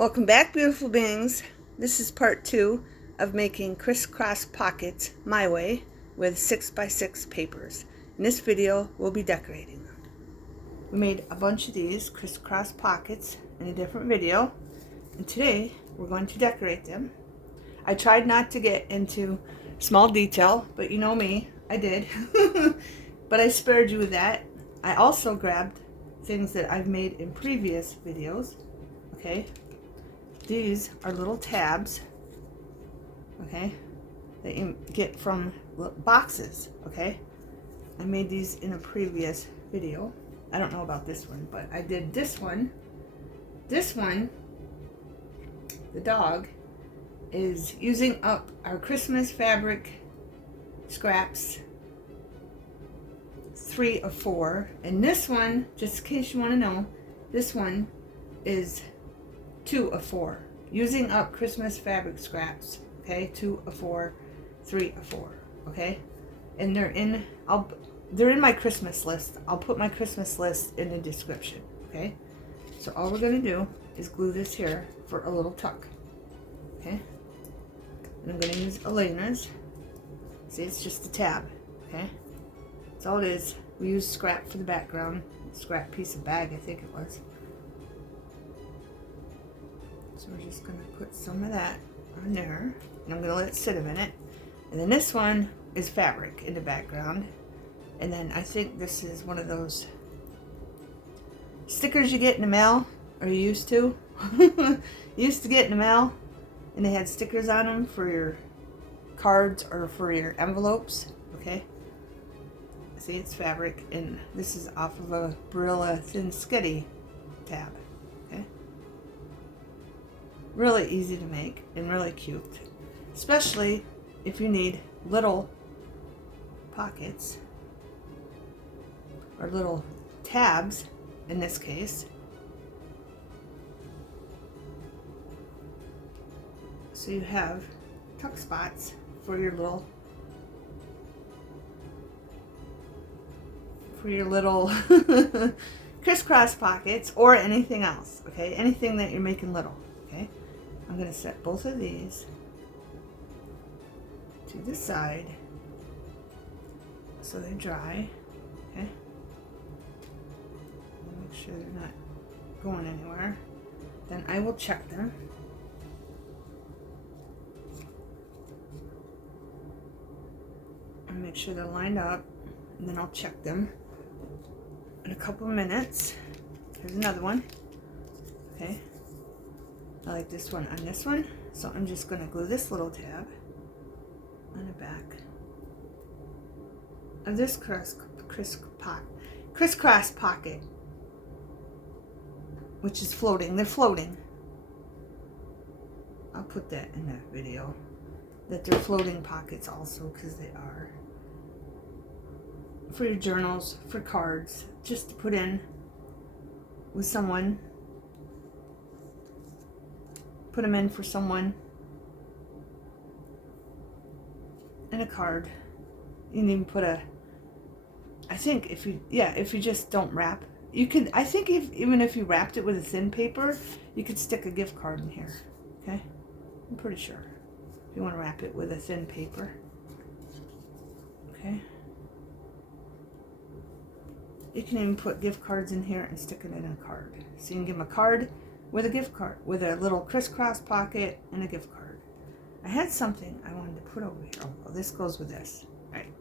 Welcome back, beautiful beings. This is part 2 of making crisscross pockets my way with 6x6 papers. In this video, we'll be decorating them. We made a bunch of these crisscross pockets in a different video, and today we're going to decorate them. I tried not to get into small detail, but you know me, I did. But I spared you that. I also grabbed things that I've made in previous videos. Okay. These are little tabs, okay, that you get from boxes, okay. I made these in a previous video. I don't know about this one, but I did this one. This one, the dog, is using up our Christmas fabric scraps, 3 of 4. And this one, just in case you want to know, this one is 2 of 4, using up Christmas fabric scraps. Okay, 2 of 4, 3 of 4. Okay, and they're in my Christmas list. I'll put my Christmas list in the description. Okay, so all we're gonna do is glue this here for a little tuck. Okay, and I'm gonna use Elena's. See, it's just a tab. Okay, that's all it is. We use scrap for the background. Scrap piece of bag, I think it was. So we're just going to put some of that on there, and I'm going to let it sit a minute. And then this one is fabric in the background. And then I think this is one of those stickers you get in the mail, or you used to. You used to get in the mail, and they had stickers on them for your cards or for your envelopes. Okay. See, it's fabric, and this is off of a Barilla Thin Sketty tab. Okay. Really easy to make and really cute, especially if you need little pockets or little tabs in this case. So you have tuck spots for your little crisscross pockets or anything else. Okay, anything that you're making little. Okay, I'm going to set both of these to the side so they dry. Okay, make sure they're not going anywhere. Then I will check them. And make sure they're lined up, and then I'll check them in a couple of minutes. Here's another one. Okay, I like this one on this one, so I'm just going to glue this little tab on the back of this crisscross pocket, which is floating. They're floating. I'll put that in that video, that they're floating pockets also, because they are. For your journals, for cards, just to put in with someone. Put them in for someone in a card. You can even put I think if you just don't wrap, you could, I think even if you wrapped it with a thin paper, you could stick a gift card in here. Okay, I'm pretty sure if you want to wrap it with a thin paper. Okay, you can even put gift cards in here and stick it in a card. So you can give them a card with a gift card, with a little crisscross pocket and a gift card. I had something I wanted to put over here. Oh, this goes with this. All right.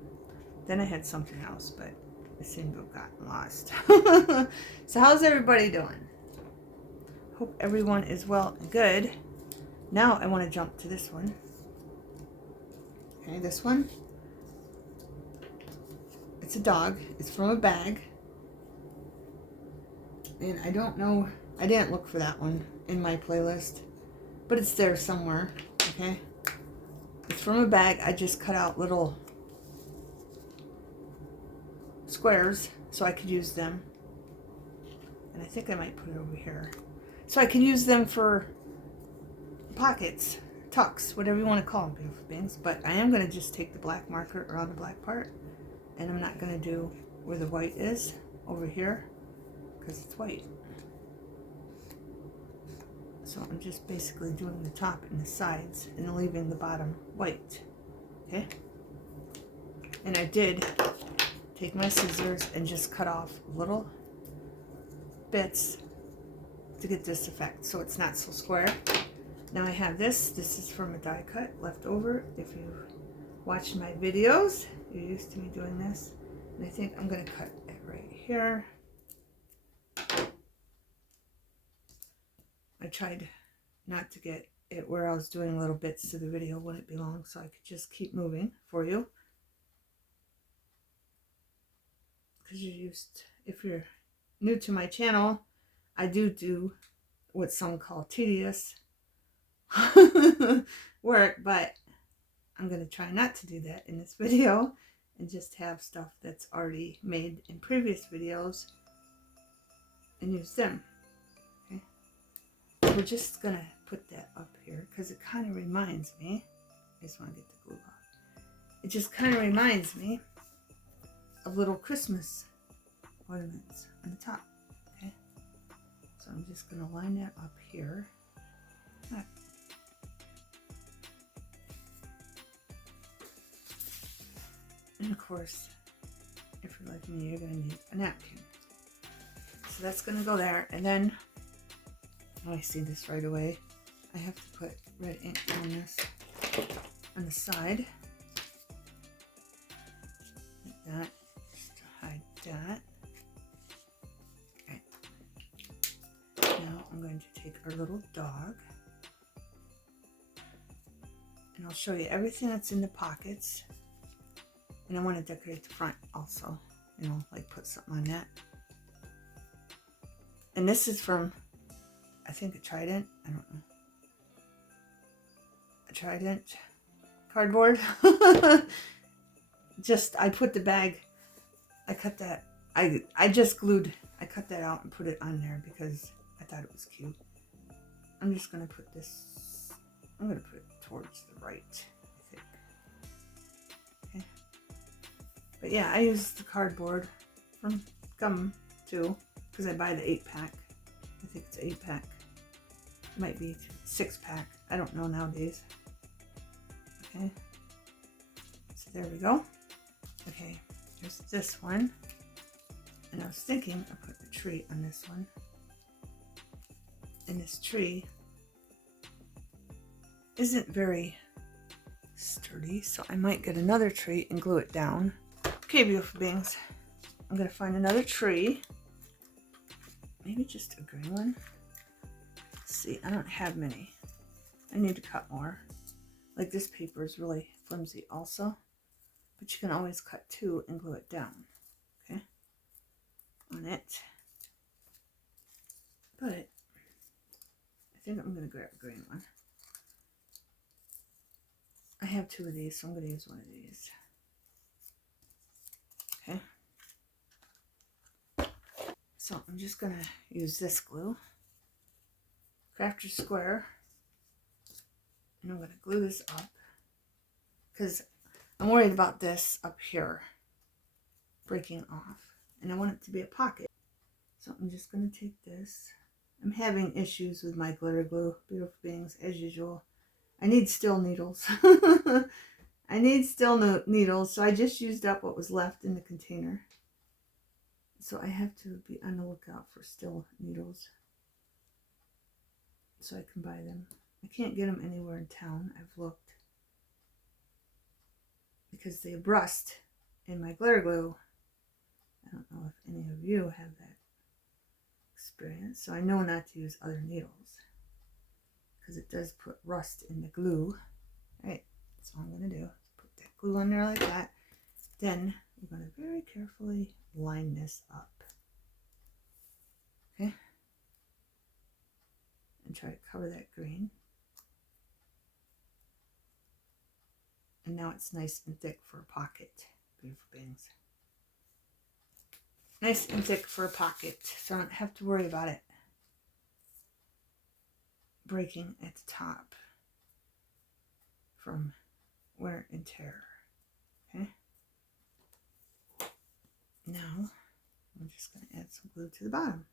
Then I had something else, but it seemed to have gotten lost. So how's everybody doing? Hope everyone is well and good. Now I want to jump to this one. Okay, this one. It's a dog. It's from a bag. And I don't know, I didn't look for that one in my playlist, but it's there somewhere. Okay, it's from a bag. I just cut out little squares so I could use them, and I think I might put it over here so I can use them for pockets, tucks, whatever you want to call them, beautiful beings. But I am going to just take the black marker around the black part, and I'm not going to do where the white is over here because it's white. So I'm just basically doing the top and the sides and leaving the bottom white. Okay? And I did take my scissors and just cut off little bits to get this effect so it's not so square. Now I have this. This is from a die cut left over. If you've watched my videos, you're used to me doing this. And I think I'm going to cut it right here. I tried not to get it where I was doing little bits to the video wouldn't be long, so I could just keep moving for you. Because you're used, if you're new to my channel, I do what some call tedious work, but I'm going to try not to do that in this video and just have stuff that's already made in previous videos and use them. Okay, we're just going to put that up here because it kind of reminds me, I just want to get the glue off, it just kind of reminds me of little Christmas ornaments on the top. Okay, so I'm just going to line that up here. And of course, if you're like me, you're going to need a napkin. So that's going to go there. And then, oh, I see this right away. I have to put red ink on this on the side. Like that. Just to hide that. Okay. Now I'm going to take our little dog. And I'll show you everything that's in the pockets. And I want to decorate the front also, you know, like put something on that. And this is from, I think, a Trident. I don't know. A Trident cardboard. Just, I put the bag, I cut that, I just glued, I cut that out and put it on there because I thought it was cute. I'm just going to put this, I'm going to put it towards the right. But yeah, I use the cardboard from Gum too, because I buy the 8-pack. I think it's 8-pack. It might be 6-pack. I don't know nowadays. Okay. So there we go. Okay, there's this one. And I was thinking I put a tree on this one. And this tree isn't very sturdy, so I might get another tree and glue it down. Okay, beautiful beings, I'm going to find another tree. Maybe just a green one. Let's see, I don't have many. I need to cut more. Like this paper is really flimsy also. But you can always cut 2 and glue it down. Okay? On it. But I think I'm going to grab a green one. I have 2 of these, so I'm going to use one of these. Okay. So I'm just going to use this glue. Crafter square. And I'm going to glue this up. Because I'm worried about this up here breaking off. And I want it to be a pocket. So I'm just going to take this. I'm having issues with my glitter glue, beautiful beings, as usual. I need steel needles. I need steel needles, so I just used up what was left in the container. So I have to be on the lookout for steel needles so I can buy them. I can't get them anywhere in town. I've looked because they rust in my glitter glue. I don't know if any of you have that experience, so I know not to use other needles because it does put rust in the glue. All right, that's all I'm going to do. Put that glue on there like that. Then we're going to very carefully line this up. Okay? And try to cover that green. And now it's nice and thick for a pocket. Beautiful beings. Nice and thick for a pocket, so I don't have to worry about it breaking at the top from wear and tear. Okay? Now, I'm just going to add some glue to the bottom.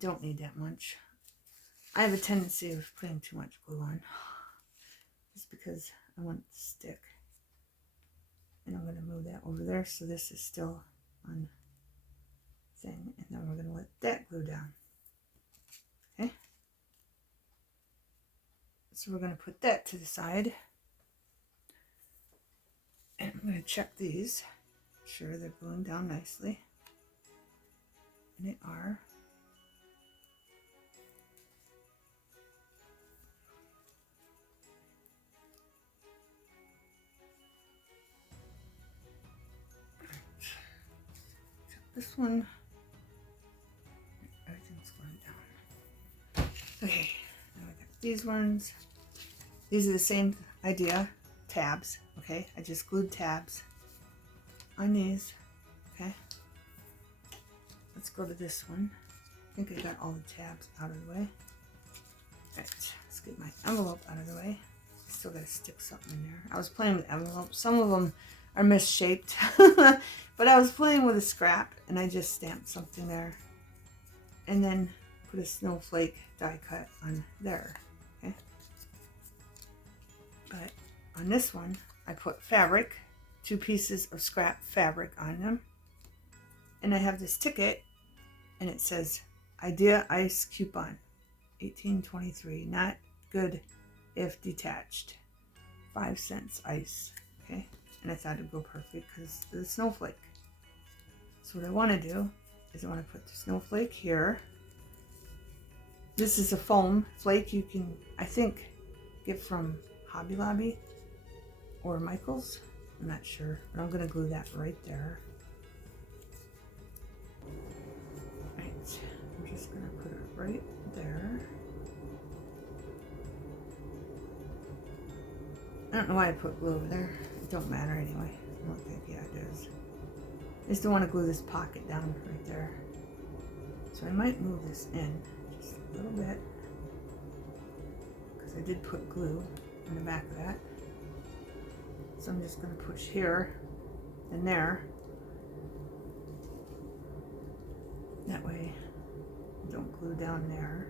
don't need that much. I have a tendency of putting too much glue on, just because I want it to stick. And I'm going to move that over there so this is still on thing, and then we're going to let that glue down. Okay, so we're going to put that to the side, and I'm going to check these, sure they're gluing down nicely, and they are. Check this one. Everything's going down. Okay, now I got these ones. These are the same idea, tabs. Okay, I just glued tabs on these. Okay, let's go to this one. I think I got all the tabs out of the way. Right, let's get my envelope out of the way. Still got to stick something in there. I was playing with envelopes. Some of them are misshaped, but I was playing with a scrap and I just stamped something there, and then put a snowflake die cut on there. Okay, but on this one I put fabric, 2 pieces of scrap fabric on them, and I have this ticket and it says Idea Ice Coupon 1823, not good if detached, 5 cents ice. Okay, and I thought it'd go perfect because of the snowflake. So what I want to do is I want to put the snowflake here. This is a foam flake you can, I think, get from Hobby Lobby or Michael's. I'm not sure, but I'm going to glue that right there. Right, I'm just going to put it right there. I don't know why I put glue over there. It don't matter anyway. I don't think, yeah, it does. I just don't want to glue this pocket down right there. So I might move this in just a little bit, because I did put glue in the back of that. So I'm just going to push here and there. That way I don't glue down there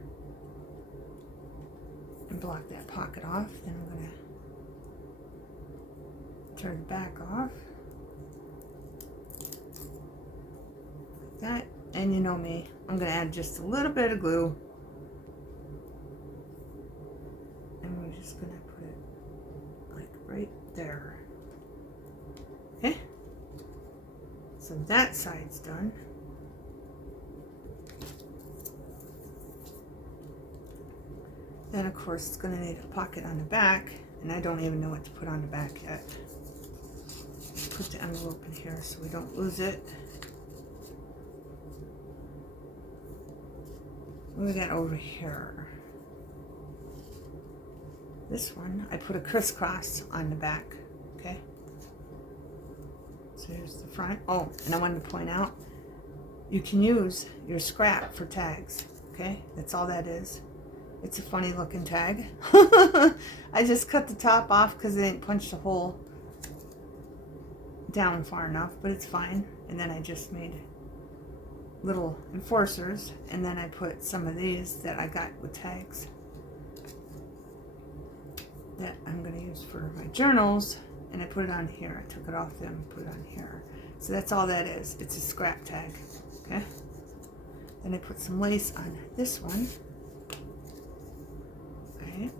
and block that pocket off. Then I'm going to turn the back off like that. And you know me, I'm going to add just a little bit of glue, and we're just going to put it like right there. Okay, so that side's done. Then of course it's going to need a pocket on the back, and I don't even know what to put on the back yet. Put the envelope in here so we don't lose it. What we got over here? This one, I put a crisscross on the back. Okay, so here's the front. Oh, and I wanted to point out, you can use your scrap for tags. Okay, that's all that is. It's a funny looking tag. I just cut the top off because it didn't punch the hole down far enough, but it's fine. And then I just made little enforcers, and then I put some of these that I got with tags that I'm going to use for my journals, and I put it on here. I took it off them and put it on here. So that's all that is. It's a scrap tag. Okay, then I put some lace on this one. Right,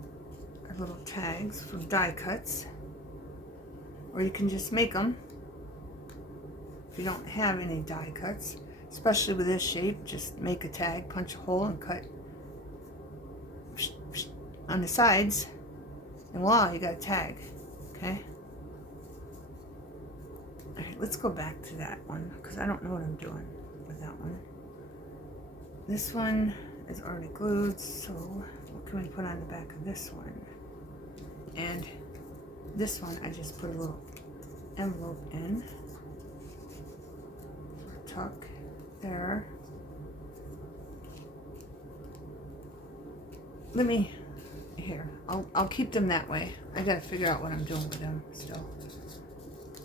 our little tags from die cuts, or you can just make them if you don't have any die cuts. Especially with this shape, just make a tag, punch a hole, and cut on the sides, and voila, you got a tag. Okay. All right, let's go back to that one because I don't know what I'm doing with that one. This one is already glued, so what can we put on the back of this one? And this one, I just put a little envelope in for a tuck. There. Let me, here, I'll keep them that way. I gotta figure out what I'm doing with them still.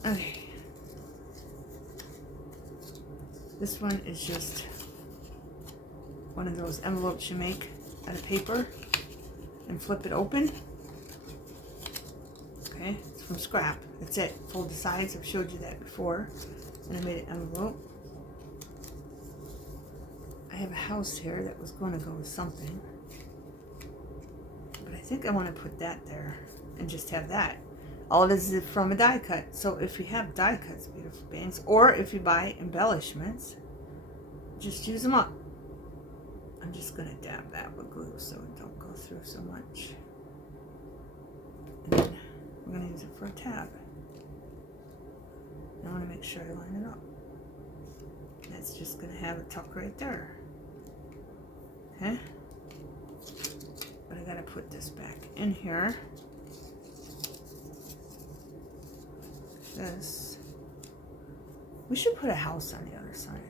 Okay. This one is just one of those envelopes you make out of paper and flip it open. Okay, it's from scrap. That's it. Fold the sides. I've showed you that before. And I made an envelope. I have a house here that was going to go with something. But I think I want to put that there and just have that. All it is from a die cut. So if you have die cuts, beautiful beings, or if you buy embellishments, just use them up. I'm just going to dab that with glue so it don't go through so much. And then we're going to use it for a tab. I want to make sure I line it up. That's just going to have a tuck right there. Okay? But I got to put this back in here. This. We should put a house on the other side.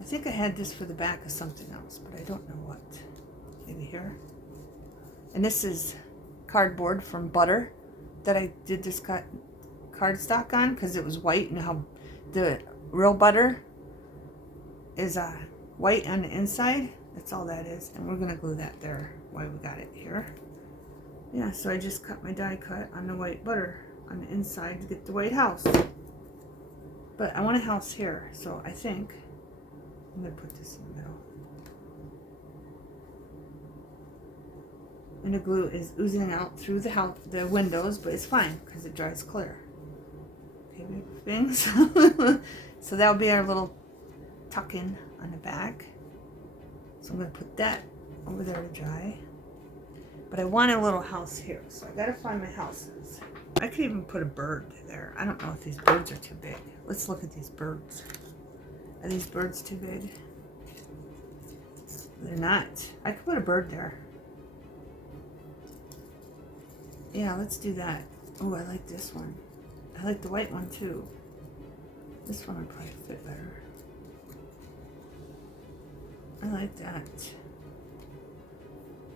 I think I had this for the back of something else, but I don't know what. Maybe here. And this is cardboard from Butter that I did this cardstock on because it was white, and how the real Butter is white on the inside. That's all that is. And we're going to glue that there while we got it here. Yeah, so I just cut my die cut on the white Butter on the inside to get the white house. But I want a house here, so I think I'm going to put this in the middle. And the glue is oozing out through the windows, but it's fine because it dries clear. Okay, things. So that'll be our little tuck-in on the back. So I'm going to put that over there to dry. But I want a little house here, so I got to find my houses. I could even put a bird there. I don't know if these birds are too big. Let's look at these birds. Are these birds too big? They're not. I could put a bird there. Yeah, let's do that. Oh, I like this one. I like the white one too. This one would probably fit better. I like that.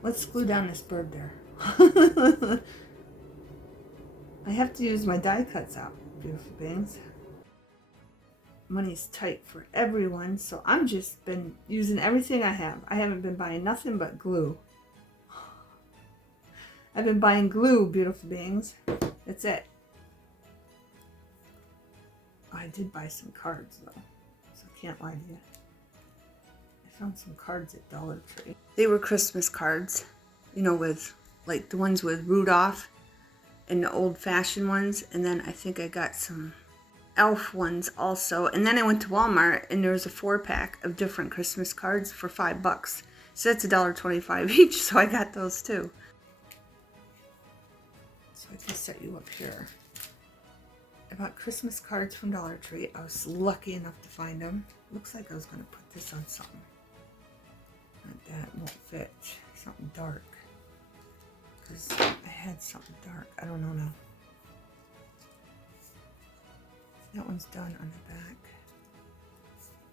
Let's glue down this bird there. I have to use my die cuts out, beautiful beings. Money's tight for everyone, so I'm just been using everything I have. I haven't been buying nothing but glue. I've been buying glue, beautiful beings. That's it. I did buy some cards though, so I can't lie to you. I found some cards at Dollar Tree. They were Christmas cards, you know, with like the ones with Rudolph and the old-fashioned ones. And then I think I got some elf ones also. And then I went to Walmart and there was a 4-pack of different Christmas cards for $5. So that's $1.25 each. So I got those too. So I can set you up here. I bought Christmas cards from Dollar Tree. I was lucky enough to find them. Looks like I was going to put this on something. Not that, won't fit. Something dark. Because I had something dark. I don't know now. That one's done on the back.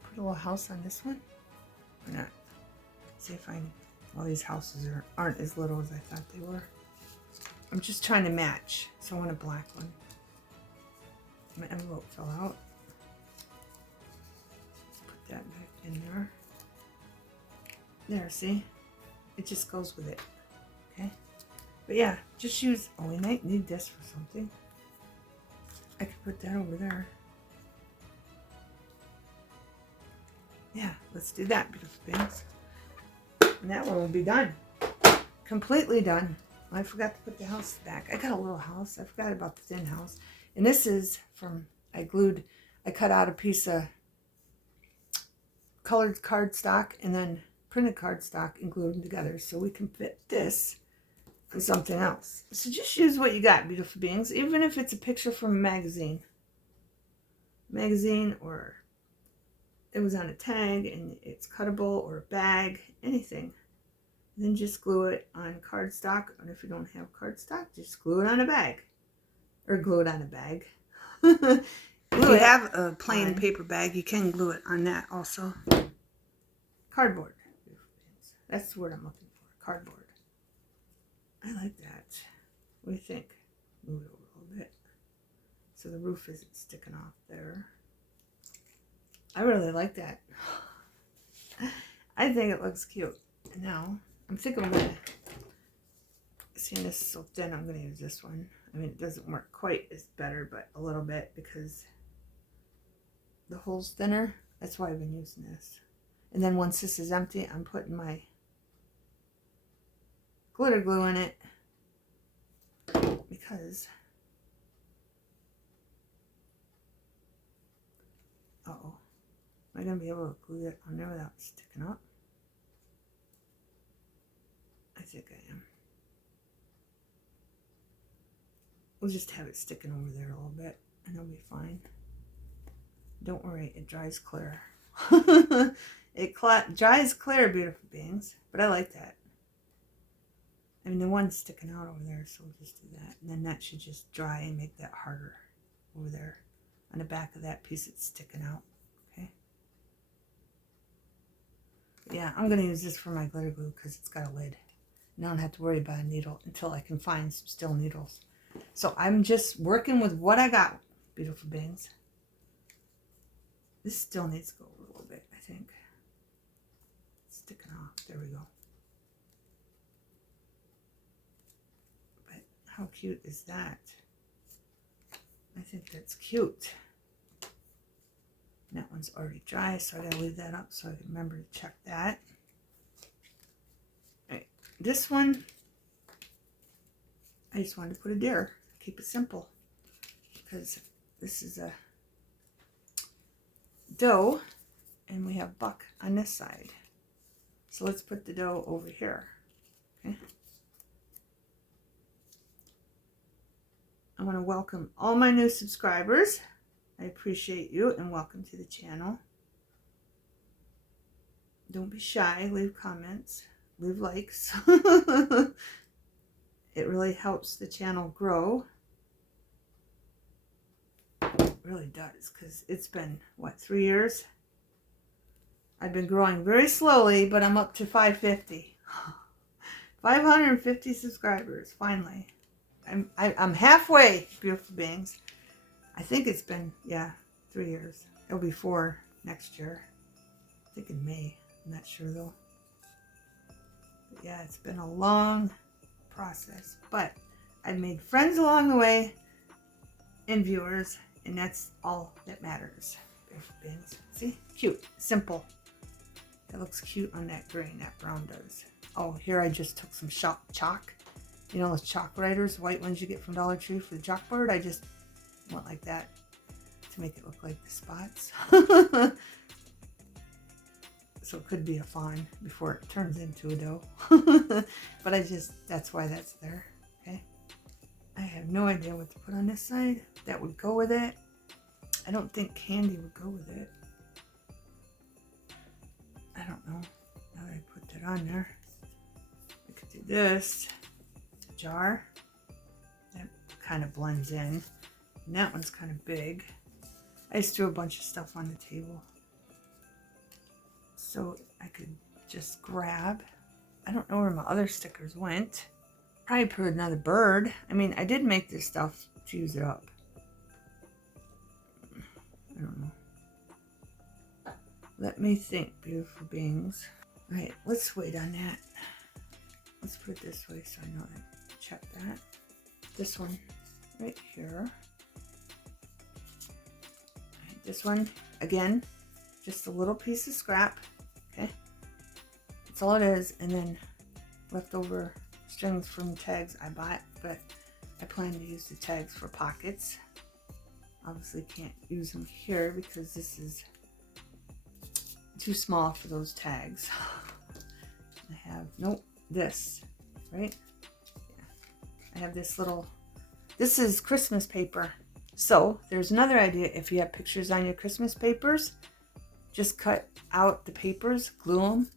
Put a little house on this one. Or not. See if I can. All these houses aren't as little as I thought they were. I'm just trying to match. So I want a black one. My envelope fell out. Let's put that back in there. There, see? It just goes with it. Okay? But yeah, just use... Oh, we might need this for something. I could put that over there. Yeah, let's do that, beautiful things. And that one will be done. Completely done. I forgot to put the house back. I got a little house. I forgot about the thin house. And this is from... I cut out a piece of colored cardstock and then printed cardstock and glued them together so we can fit this and something else. So just use what you got, beautiful beings, even if it's a picture from a magazine. Or it was on a tag and it's cuttable, or a bag, anything. And then just glue it on cardstock, and if you don't have cardstock, just glue it on a bag. Or glue it on a bag. If you have a plain paper bag, you can glue it on that also. Cardboard. That's the word I'm looking for. Cardboard. I like that. What do you think? Move it over a little bit so the roof isn't sticking off there. I really like that. I think it looks cute. Now, I'm thinking I'm going to, seeing this is so thin, I'm going to use this one. I mean, it doesn't work quite as better, but a little bit because the hole's thinner. That's why I've been using this. And then once this is empty, I'm putting my glitter glue in it because, uh-oh, am I going to be able to glue it on there without sticking up? I think I am. We'll just have it sticking over there a little bit and it'll be fine. Don't worry, it dries clear. It dries clear, beautiful beings, but I like that. I mean, the one's sticking out over there, so we'll just do that. And then that should just dry and make that harder over there on the back of that piece that's sticking out. Okay. Yeah, I'm going to use this for my glitter glue because it's got a lid. And I don't have to worry about a needle until I can find some steel needles. So I'm just working with what I got, beautiful beings. This still needs to go a little bit, I think. It's sticking off. There we go. But how cute is that? I think that's cute. And that one's already dry, so I gotta leave that up so I can remember to check that. All right, this one, I just wanted to put a deer. Keep it simple. Because this is a doe, and we have buck on this side. So let's put the doe over here. Okay. I want to welcome all my new subscribers. I appreciate you and welcome to the channel. Don't be shy. Leave comments. Leave likes. It really helps the channel grow. It really does, because it's been, what, 3 years? I've been growing very slowly, but I'm up to 550. 550 subscribers, finally. I'm halfway, beautiful beings. I think it's been, yeah, 3 years. It'll be 4 next year. I think in May. I'm not sure though. But yeah, it's been a long process, but I've made friends along the way and viewers, and that's all that matters. Beautiful beings. See? Cute. Simple. It looks cute on that green. That brown does. Oh, here I just took some chalk. You know those chalk writers, white ones you get from Dollar Tree for the chalkboard? I just went like that to make it look like the spots. So it could be a fawn before it turns into a doe. But that's why that's there. Okay. I have no idea what to put on this side that would go with it. I don't think candy would go with it. I don't know. Now that I put that on there, I could do this. Jar. That kind of blends in. And that one's kind of big. I just threw a bunch of stuff on the table. So I could just grab. I don't know where my other stickers went. Probably put another bird. I mean, I did make this stuff to use it up. I don't know. Let me think, beautiful beings. All right, let's wait on that. Let's put it this way so I know I check that. This one right here. Right, this one, again, just a little piece of scrap. Okay, that's all it is. And then leftover strings from tags I bought, but I plan to use the tags for pockets. Obviously can't use them here because this is too small for those tags. I have, nope, this, right? Yeah. I have this little, this is Christmas paper. So there's another idea. If you have pictures on your Christmas papers, just cut out the papers, glue them.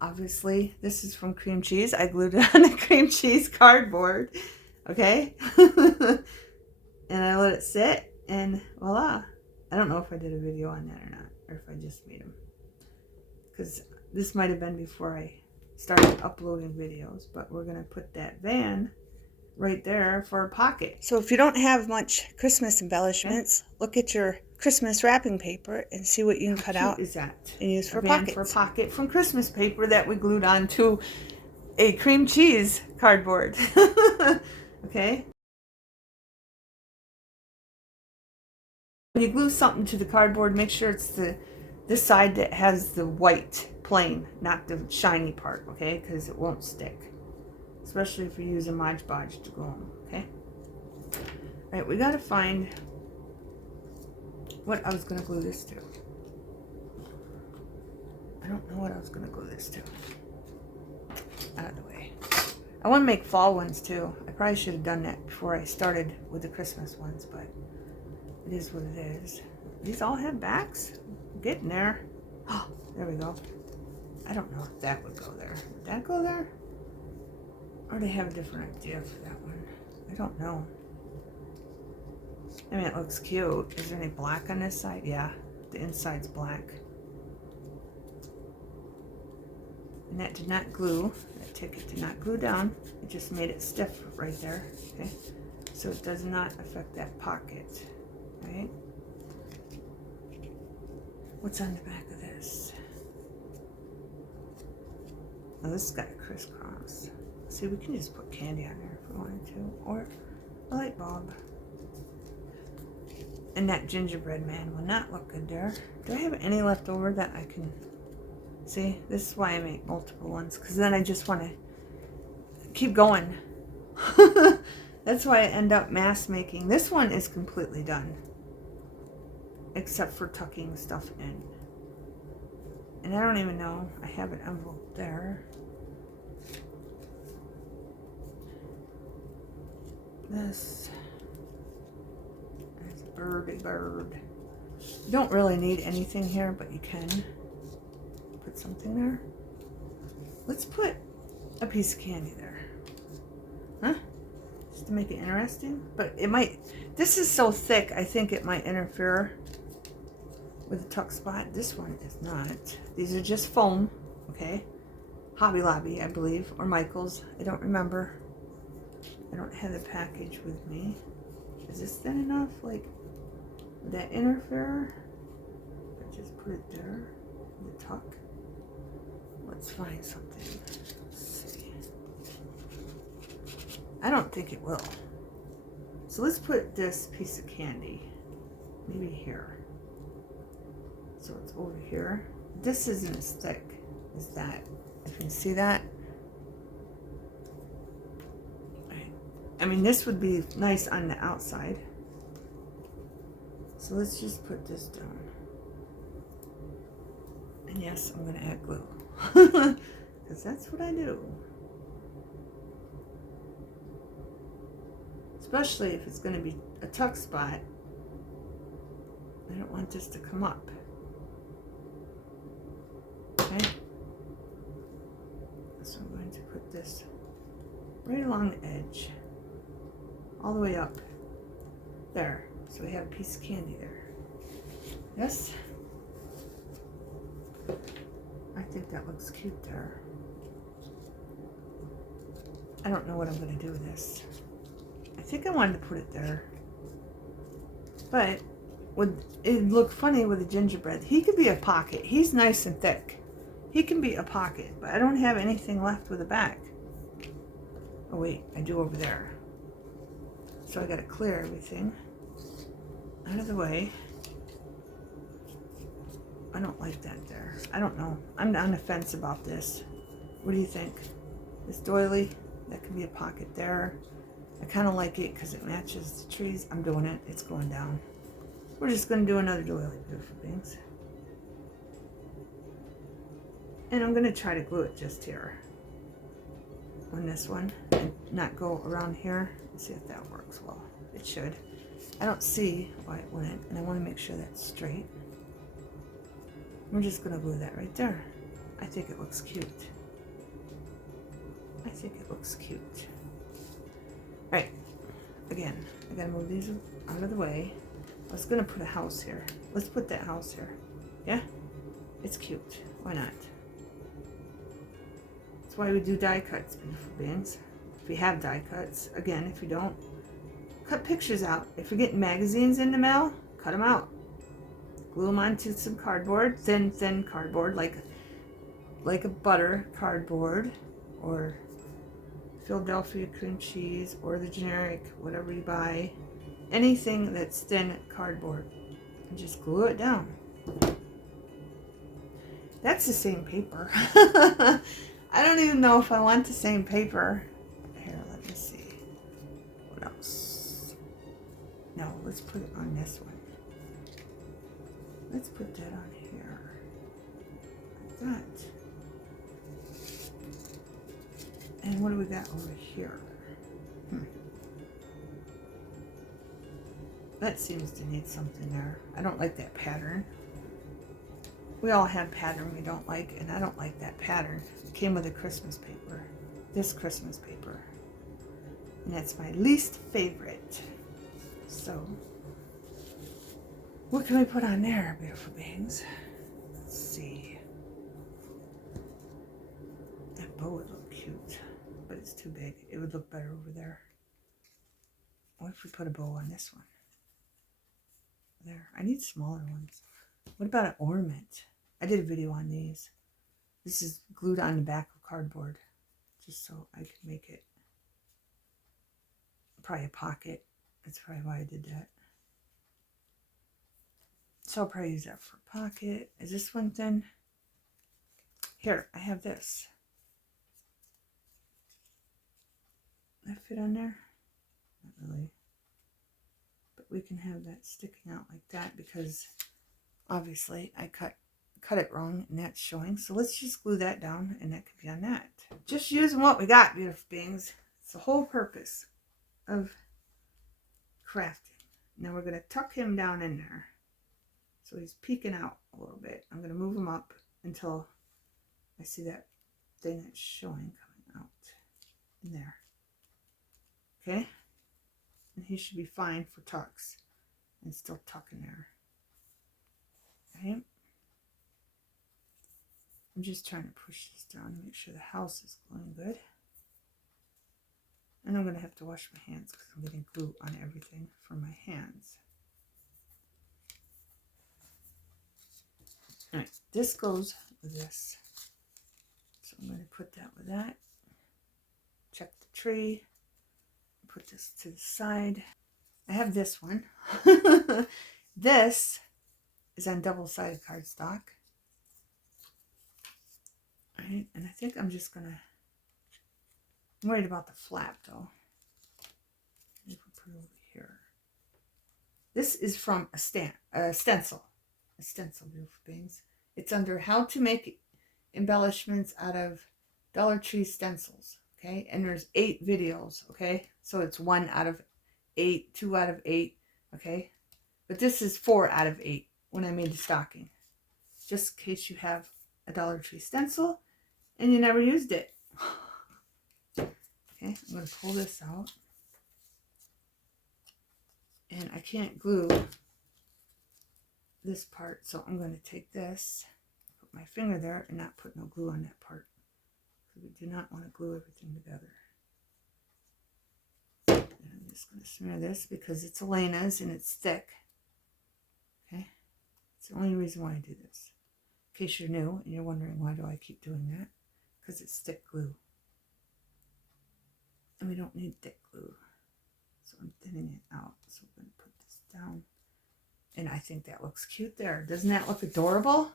Obviously, this is from cream cheese. I glued it on the cream cheese cardboard. Okay? And I let it sit, and voila. I don't know if I did a video on that or not, or if I just made them. Because this might have been before I started uploading videos, but we're going to put that van right there for a pocket. So if you don't have much Christmas embellishments, look at your Christmas wrapping paper and see what you can cut out Is that and use for band pockets. for a pocket from Christmas paper that we glued onto a cream cheese cardboard. Okay. When you glue something to the cardboard, make sure it's this side that has the white plain, not the shiny part, okay? Because it won't stick. Especially if you're using Mod Podge to glue them, okay? All right, we gotta find what I was gonna glue this to. I don't know what I was gonna glue this to. Out of the way. I want to make fall ones too. I probably should have done that before I started with the Christmas ones, but it is what it is. These all have backs. I'm getting there. Oh, there we go. I don't know if that would go there. Would that go there? Or do they have a different idea for that one? I don't know. I mean, it looks cute. Is there any black on this side? Yeah, the inside's black. And that did not glue. That ticket did not glue down. It just made it stiff right there. Okay, so it does not affect that pocket. Right? What's on the back of this? Oh, this has got a crisscross. See, we can just put candy on there if we wanted to, or a light bulb. And that gingerbread man will not look good there. Do I have any left over that I can see? This is why I make multiple ones, because then I just want to keep going. That's why I end up mass making. This one is completely done, except for tucking stuff in. And I don't even know, I have an envelope there. This is birdy bird. You don't really need anything here, but you can put something there. Let's put a piece of candy there. Huh? Just to make it interesting. But it might, this is so thick, I think it might interfere with the tuck spot. This one is not. These are just foam, okay? Hobby Lobby, I believe, or Michael's. I don't remember. I don't have the package with me. Is this thin enough? Like, would that interfere? I just put it there, the tuck. Let's find something. Let's see. I don't think it will. So let's put this piece of candy maybe here. So it's over here. This isn't as thick as that. If you can see that. I mean, this would be nice on the outside. So let's just put this down. And yes, I'm going to add glue. Because that's what I do. Especially if it's going to be a tuck spot. I don't want this to come up. Okay? So I'm going to put this right along the edge. All the way up there. So we have a piece of candy there. Yes? I think that looks cute there. I don't know what I'm going to do with this. I think I wanted to put it there. But it'd look funny with a gingerbread. He could be a pocket. He's nice and thick. He can be a pocket. But I don't have anything left with a back. Oh wait, I do over there. So I got to clear everything out of the way. I don't like that there. I don't know. I'm on the fence about this. What do you think? This doily, that could be a pocket there. I kind of like it because it matches the trees. I'm doing it. It's going down. We're just going to do another doily, beautiful beings. And I'm going to try to glue it just here on this one and not go around here. Let's see if that works well. It should. I don't see why it wouldn't, and I want to make sure that's straight. We're just going to glue that right there. I think it looks cute. I think it looks cute. Right. Again, I got to move these out of the way. I was going to put a house here. Let's put that house here. Yeah? It's cute. Why not? That's why we do die cuts, beautiful beings. if you have die cuts. Again, if you don't, cut pictures out. If you're getting magazines in the mail, cut them out. Glue them onto some cardboard, thin cardboard, like a butter cardboard, or Philadelphia cream cheese, or the generic, whatever you buy. Anything that's thin cardboard. And just glue it down. That's the same paper. I don't even know if I want the same paper. Here, let me see. What else? No, let's put it on this one. Let's put that on here. Like that. And what do we got over here? That seems to need something there. I don't like that pattern. We all have pattern we don't like, and I don't like that pattern. It came with a Christmas paper. This Christmas paper. And that's my least favorite. So, what can we put on there, beautiful beings? Let's see. That bow would look cute, but it's too big. It would look better over there. What if we put a bow on this one? There. I need smaller ones. What about an ornament? I did a video on these. This is glued on the back of cardboard, just so I could make it probably a pocket. That's probably why I did that. So I'll probably use that for a pocket. Is this one thin? Here, I have this. That fit on there? Not really. But we can have that sticking out like that because obviously I cut it wrong and that's showing. So let's just glue that down and that could be on that. Just using what we got, beautiful beings. It's the whole purpose of crafting. Now we're going to tuck him down in there. So he's peeking out a little bit. I'm going to move him up until I see that thing that's showing coming out in there. Okay? And he should be fine for tucks and still tuck in there. Okay? I'm just trying to push this down to make sure the house is gluing good. And I'm going to have to wash my hands because I'm getting glue on everything for my hands. Alright, this goes with this. So I'm going to put that with that. Check the tree. Put this to the side. I have this one. This is on double-sided cardstock. Right, and I think I'm just gonna. I'm worried about the flap though. Maybe we'll put it over here. This is from a stencil, beautiful beings. It's under how to make embellishments out of Dollar Tree stencils. Okay, and there's 8 videos. Okay, so it's 1 out of 8, 2 out of 8. Okay, but this is 4 out of 8 when I made the stocking. Just in case you have a Dollar Tree stencil and you never used it. Okay, I'm going to pull this out. And I can't glue this part, so I'm going to take this, put my finger there, and not put no glue on that part. Because we do not want to glue everything together. And I'm just going to smear this because it's Elena's and it's thick. Okay, it's the only reason why I do this. In case you're new and you're wondering why do I keep doing that. Because it's thick glue. And we don't need thick glue. So I'm thinning it out. So I'm going to put this down. And I think that looks cute there. Doesn't that look adorable?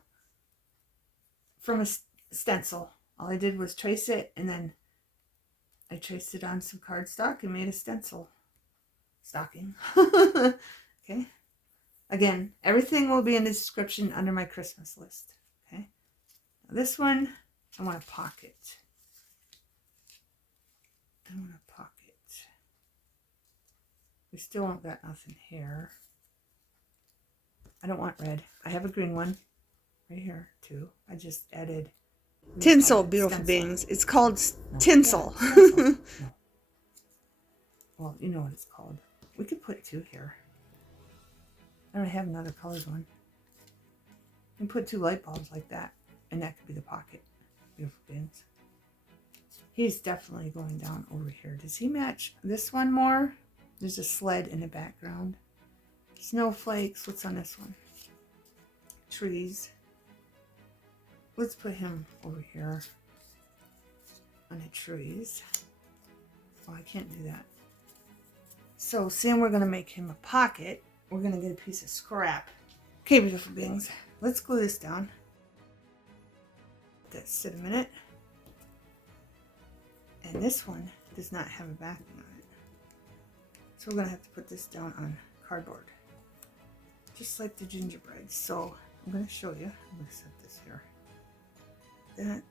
From a stencil. All I did was trace it and then I traced it on some cardstock and made a stencil stocking. Okay. Again, everything will be in the description under my Christmas list. Okay. Now this one, I want a pocket. I want a pocket. We still don't got nothing here. I don't want red. I have a green one right here too. I just added tinsel, beautiful beings. It's called tinsel. Yeah, tinsel. No. Well, you know what it's called. We could put 2 here. I don't have another colored one. You can put 2 light bulbs like that, and that could be the pocket. Beautiful beings. He's definitely going down over here. Does he match this one more? There's a sled in the background. Snowflakes. What's on this one? Trees. Let's put him over here on the trees. Oh, I can't do that. So, seeing we're going to make him a pocket, we're going to get a piece of scrap. Okay, beautiful beings. Let's glue this down. Let that sit a minute. And this one does not have a backing on it. So we're going to have to put this down on cardboard. Just like the gingerbread. So I'm going to show you. I'm going to set this here. That.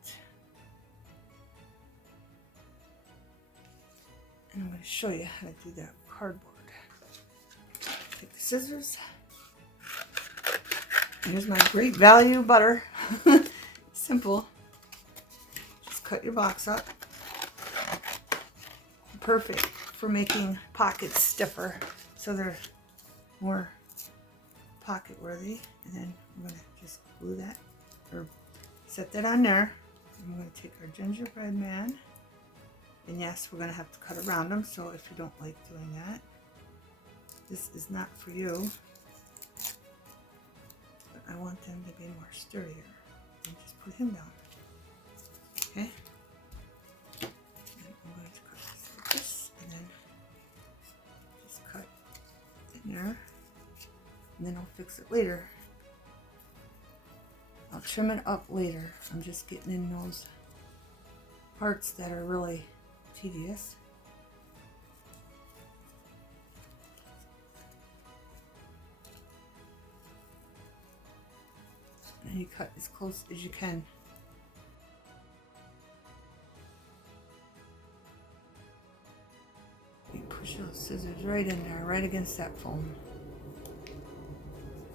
And I'm going to show you how to do that cardboard. Take the scissors. Here's my great value butter. Simple. Just cut your box up. Perfect for making pockets stiffer so they're more pocket worthy. And then I'm going to just glue that or set that on there. I'm going to take our gingerbread man. And yes, we're going to have to cut around them. So if you don't like doing that, this is not for you. But I want them to be more sturdier. And just put him down. Okay? There, and then I'll fix it later. I'll trim it up later. I'm just getting in those parts that are really tedious. And you cut as close as you can. Push those scissors right in there, right against that foam.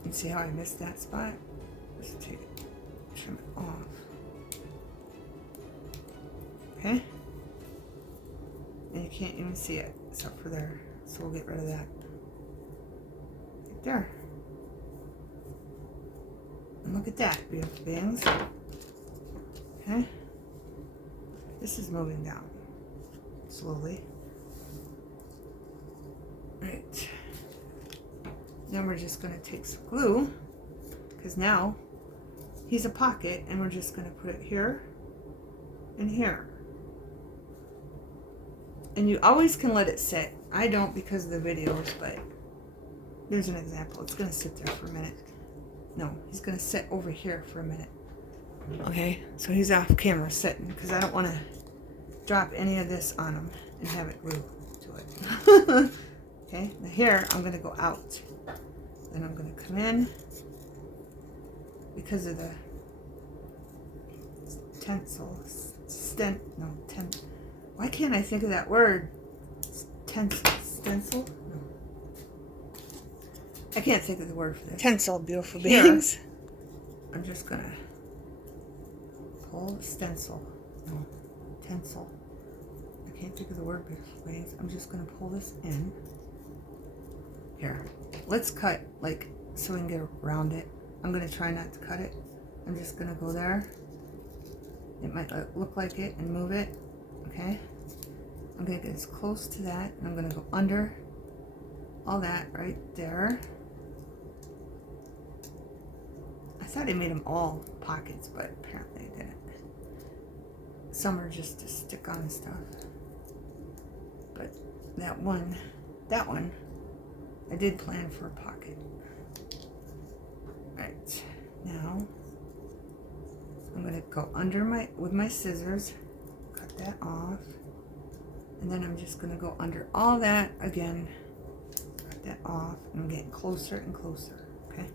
And see how I missed that spot? Just take it, trim it off. Okay? And you can't even see it except for there. So we'll get rid of that. Right there. And look at that, beautiful beings. Okay? This is moving down slowly. Right. Then we're just going to take some glue, because now he's a pocket, and we're just going to put it here and here. And you always can let it sit. I don't because of the videos, but there's an example. It's going to sit there for a minute. No, he's going to sit over here for a minute. Okay, so he's off camera sitting, because I don't want to drop any of this on him and have it glued to it. Okay, now here I'm going to go out. Then I'm going to come in because of the stencil. Why can't I think of that word? Stencil? No. I can't think of the word for this. Tinsel, beautiful beings. I'm just going to pull the stencil. No, tinsel. I can't think of the word, beautiful beings. I'm just going to pull this in. Here, let's cut like so we can get around it. I'm going to try not to cut it. I'm just going to go there. It might look like it and move it. Okay. I'm going to get as close to that, and I'm going to go under all that right there. I thought I made them all pockets, but apparently I didn't. Some are just to stick on and stuff. But that one, I did plan for a pocket. Right, now I'm going to go under with my scissors, cut that off, and then I'm just going to go under all that again, cut that off, and I'm getting closer and closer, okay?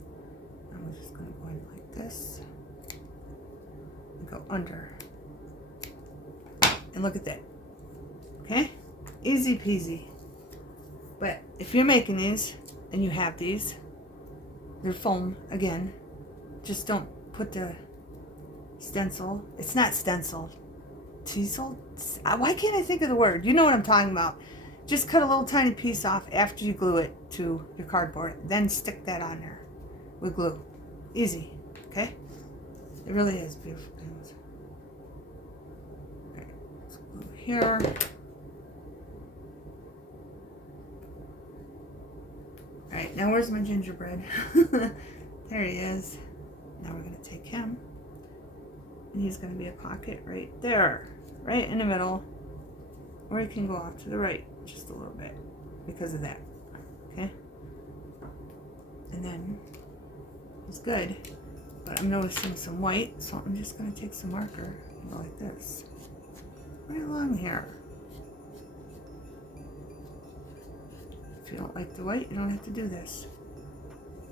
I'm just going to go in like this, and go under, and look at that, okay? Easy peasy. But if you're making these, and you have these, they're foam, again, just don't put the stencil. It's not stencil. Teasel? Why can't I think of the word? You know what I'm talking about. Just cut a little tiny piece off after you glue it to your cardboard. Then stick that on there with glue. Easy, okay? It really is beautiful things. Alright, let's glue here. Alright, now where's my gingerbread? There he is. Now we're going to take him. And he's going to be a pocket right there. Right in the middle. Or he can go off to the right just a little bit. Because of that. Okay? And then he's good. But I'm noticing some white. So I'm just going to take some marker and go like this. Right along here. If you don't like the white, you don't have to do this.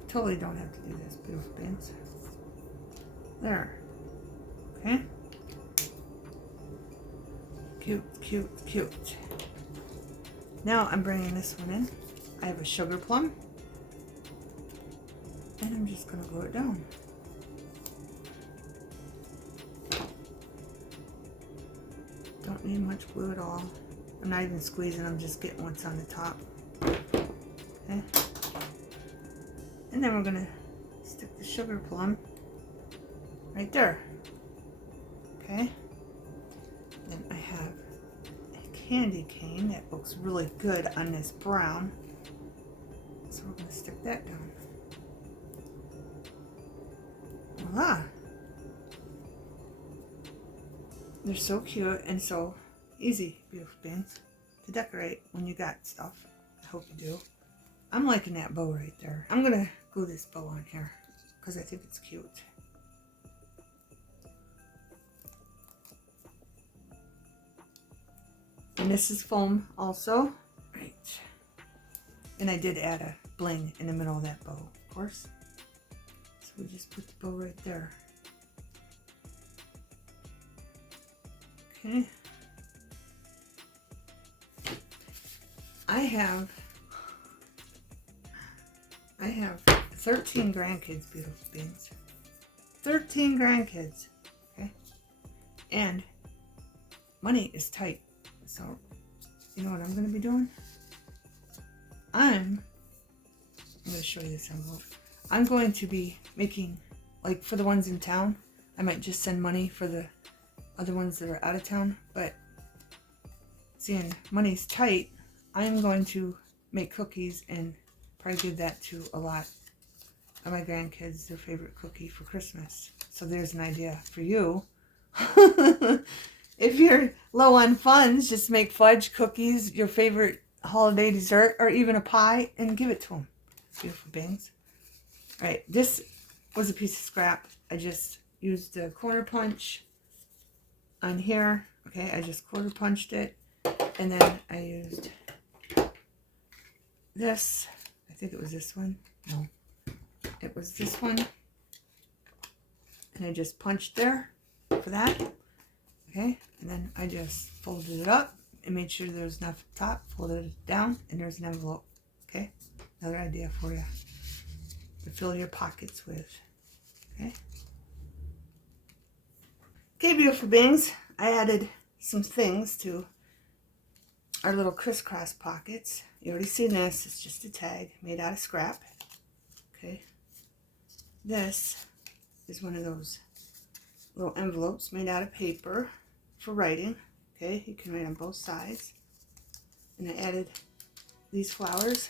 Totally don't have to do this, beautiful beans. There. Okay? Cute, cute, cute. Now I'm bringing this one in. I have a sugar plum. And I'm just going to glue it down. Don't need much glue at all. I'm not even squeezing, I'm just getting what's on the top. Okay? And then we're going to stick the sugar plum right there. Okay? Then I have a candy cane that looks really good on this brown. So we're going to stick that down. Voila! They're so cute and so easy, beautiful beans, to decorate when you got stuff. I hope you do. I'm liking that bow right there. I'm going to glue this bow on here because I think it's cute. And this is foam also. Right. And I did add a bling in the middle of that bow, of course. So we just put the bow right there. Okay. I have 13 grandkids, beautiful beans. 13 grandkids. Okay. And money is tight. So, you know what I'm going to be doing? I'm going to show you this envelope. I'm going to be making, like for the ones in town, I might just send money for the other ones that are out of town. But seeing money's tight, I'm going to make cookies and probably give that to a lot of my grandkids, their favorite cookie for Christmas. So there's an idea for you. If you're low on funds, just make fudge cookies, your favorite holiday dessert, or even a pie, and give it to them. Beautiful beans. All right, this was a piece of scrap. I just used the corner punch on here. Okay, I just quarter punched it. And then I used this. I think it was this one. No, it was this one. And I just punched there for that. Okay, and then I just folded it up and made sure there was enough at the top, folded it down, and there's an envelope. Okay, another idea for you to fill your pockets with. Okay. Okay, beautiful beings. I added some things to our little crisscross pockets. You already seen this. It's just a tag made out of scrap. Okay. This is one of those little envelopes made out of paper for writing. Okay, you can write on both sides. And I added these flowers.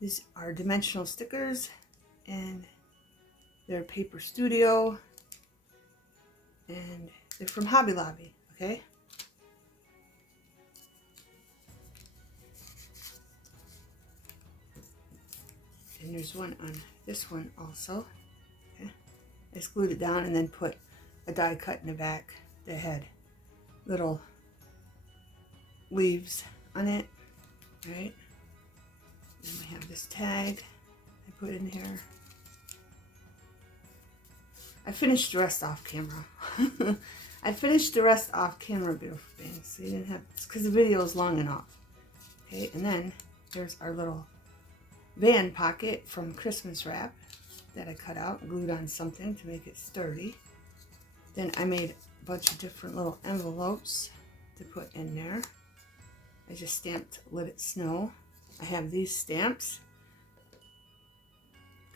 These are dimensional stickers, and they're Paper Studio, and they're from Hobby Lobby. Okay. And there's one on this one also. Okay. I just glued it down and then put a die cut in the back that had little leaves on it. Right. Then we have this tag I put in here. I finished the rest off camera. I finished the rest off camera, beautiful beings. So you didn't have, it's because the video is long enough. Okay, and then there's our little van pocket from Christmas wrap that I cut out and glued on something to make it sturdy. Then I made a bunch of different little envelopes to put in there. I just stamped Let It Snow. I have these stamps.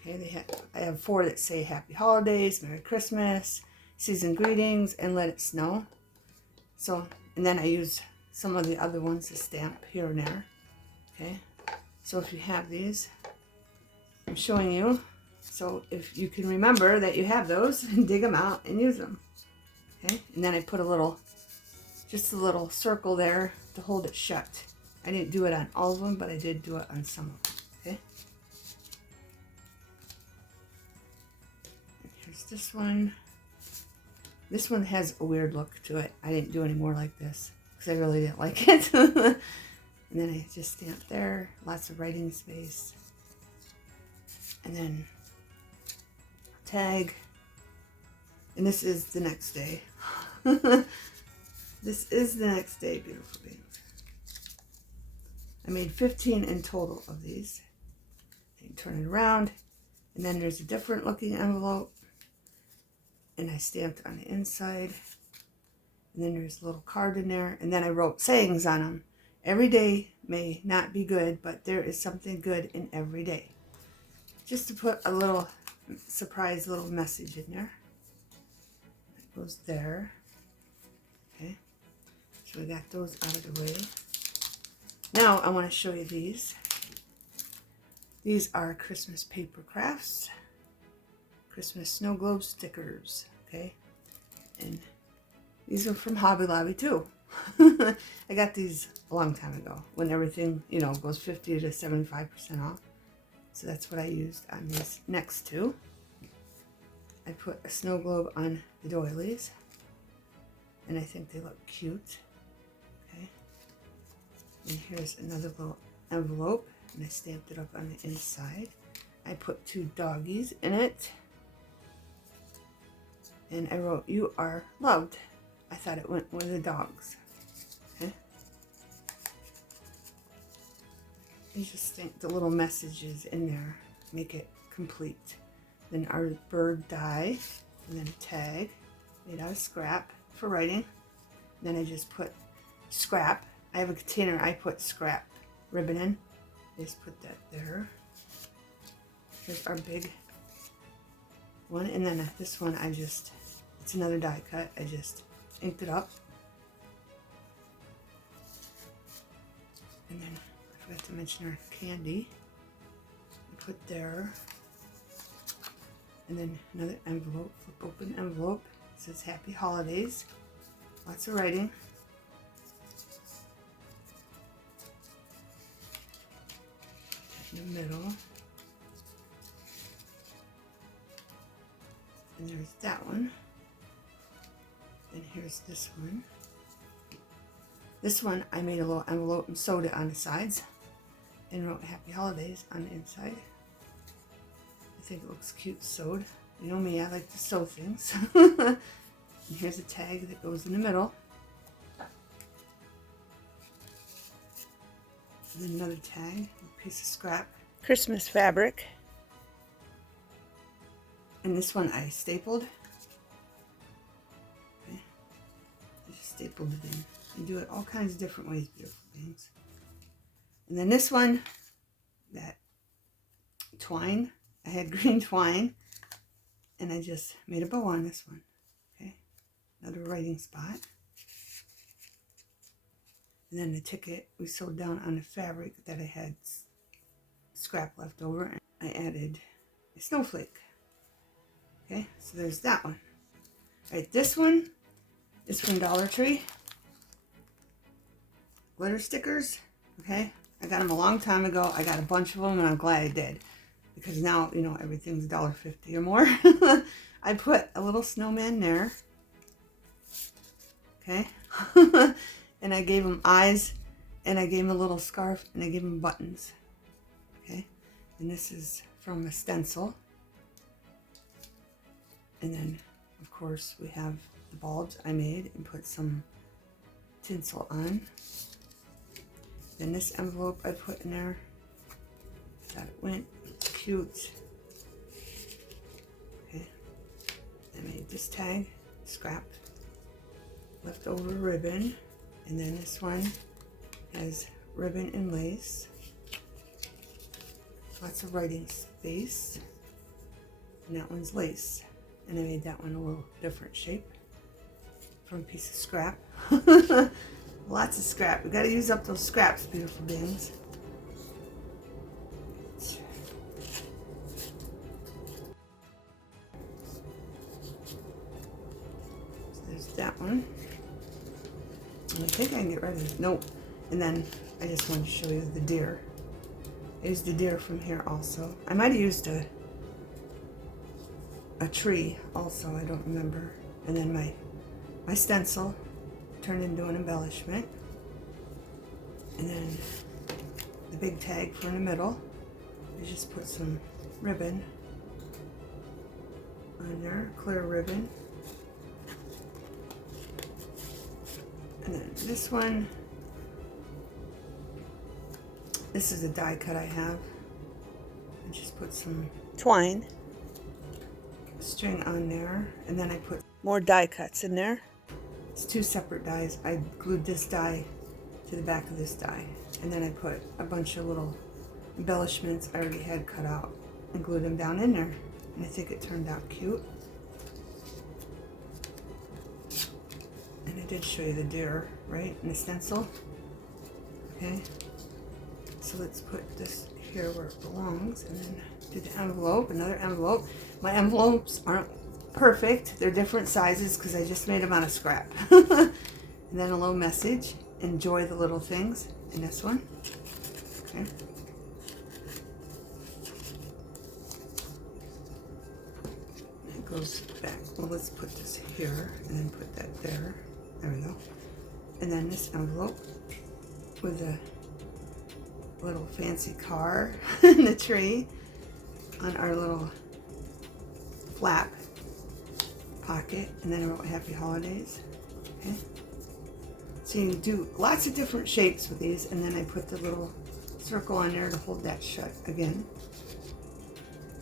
Okay, I have 4 that say Happy Holidays, Merry Christmas, Season Greetings, and Let It Snow. So And then I use some of the other ones to stamp here and there. Okay, so if you have these, I'm showing you. So if you can remember that you have those, dig them out and use them. Okay, and then I put just a little circle there to hold it shut. I didn't do it on all of them, but I did do it on some of them. Okay. And here's this one. This one has a weird look to it. I didn't do any more like this because I really didn't like it. And then I just stamped there, lots of writing space. And then tag. And this is the next day. This is the next day, beautiful beings. I made 15 in total of these. You turn it around, and then there's a different looking envelope. And I stamped on the inside. And then there's a little card in there. And then I wrote sayings on them. Every day may not be good, but there is something good in every day. Just to put a little surprise little message in there. That goes there. Okay. So we got those out of the way. Now I want to show you these. These are Christmas paper crafts. Christmas snow globe stickers, okay? And these are from Hobby Lobby too. I got these a long time ago when everything, you know, goes 50 to 75% off. So that's what I used on these next two. I put a snow globe on the doilies, and I think they look cute, okay? And here's another little envelope, and I stamped it up on the inside. I put 2 doggies in it. And I wrote, "You are loved." I thought it went with the dogs. Okay. You just think the little messages in there make it complete. Then our bird die, and then a tag made out of scrap for writing. Then I just put scrap. I have a container I put scrap ribbon in. I just put that there. Here's our big one, and then this one it's another die cut. I just inked it up. And then I forgot to mention our candy. I put there. And then another envelope, flip open envelope. It says Happy Holidays. Lots of writing. In the middle. And there's that one. And here's this one. This one I made a little envelope and sewed it on the sides and wrote Happy Holidays on the inside. I think it looks cute sewed. You know me, I like to sew things. And here's a tag that goes in the middle. And then another tag, a piece of scrap. Christmas fabric. And this one I stapled. Okay. I just stapled it in. You do it all kinds of different ways, beautiful things. And then this one, that twine, I had green twine, and I just made a bow on this one. Okay, another writing spot. And then the ticket we sewed down on the fabric that I had scrap left over, and I added a snowflake. Okay, so there's that one. All right, this one is from Dollar Tree. Glitter stickers. Okay, I got them a long time ago. I got a bunch of them, and I'm glad I did, because now, you know, everything's $1.50 or more. I put a little snowman there. Okay. And I gave him eyes, and I gave him a little scarf, and I gave him buttons. Okay. And this is from a stencil. And then, of course, we have the bulbs I made and put some tinsel on. Then this envelope I put in there. Thought it went cute. Okay. I made this tag, scrap, leftover ribbon. And then this one has ribbon and lace. Lots of writing space. And that one's lace. And I made that one a little different shape from a piece of scrap. Lots of scrap. We got to use up those scraps, beautiful beings. So there's that one. And I think I can get rid of it. Nope. And then I just wanted to show you the deer. I used the deer from here also. I might have used a tree also, I don't remember. And then my stencil turned into an embellishment. And then the big tag for in the middle. I just put some ribbon on there, clear ribbon. And then this one, this is a die cut I have. I just put some twine string on there, and then I put more die cuts in there. It's two separate dies. I glued this die to the back of this die, and then I put a bunch of little embellishments I already had cut out and glued them down in there, and I think it turned out cute. And I did show you the deer, right, in the stencil. Okay, so let's put this here where it belongs, and then do the envelope, another envelope. My envelopes aren't perfect. They're different sizes because I just made them out of scrap. And then a little message, enjoy the little things, in this one. Okay. It goes back. Well, let's put this here and then put that there. There we go. And then this envelope with a little fancy car and the tree on our little flap pocket, and then I wrote Happy Holidays. Okay. So you do lots of different shapes with these, and then I put the little circle on there to hold that shut again.